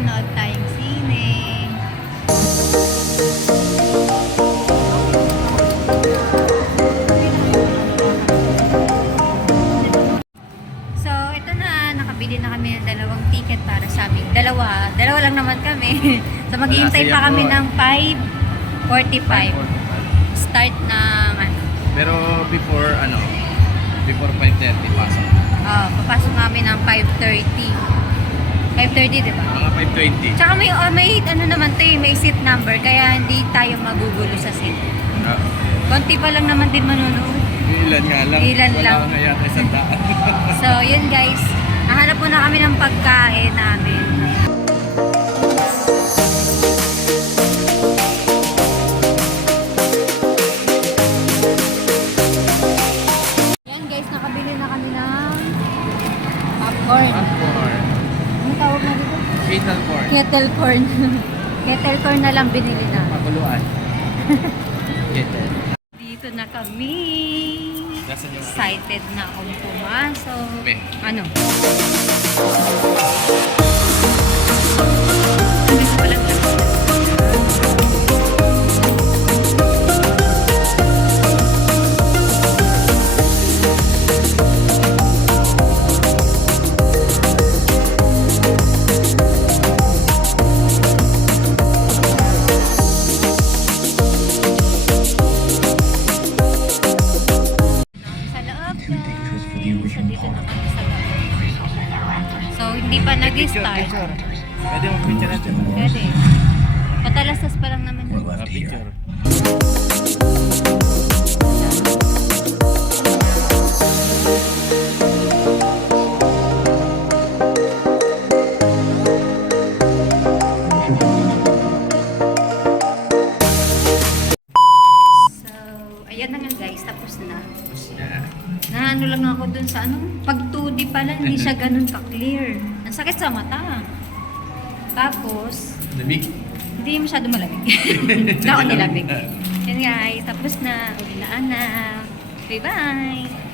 Nood tayong sine. So, ito na. Nakabili na kami ng dalawang ticket para sa amin. Dalawa. Dalawa lang naman kami. So, maghihintay pa kami ng 5:45. Start ng ano. Pero before 5:30 pasok. Papasok namin ng 5:30. 5:30, di ba? Mga 5:20. Tsaka may ano naman to may seat number, kaya hindi tayo magugulo sa seat. Konti pa lang naman din manonood. Ilan nga lang. Ilan lang. Wala nga yata isang daan. So, yun guys. Nahanap po na kami ng pagkain namin. Yan guys, nakabili na kami ng popcorn. Popcorn. Ano tawag na dito? Kettle corn. Kettle corn. Kettle corn na lang binili na. Pakuluan. Kettle. Dito na kami. Nasaan yung Excited na akong pumasok. Be. Ano? Dito pala hindi pa nag-start. Pwede mo picture natin. Pwede. Patalastas pa lang naman yun. Para picture. So, ayan na nga guys. Tapos na. Tapos na. Naano lang ako dun sa pag 2D pala, hindi siya ganun ka-clear. Ang sakit sa mata. Tapos, Lamig. hindi masyado malamig. Hindi ako nilamig. Yan guys, tapos na. Uli na anak. Bye-bye!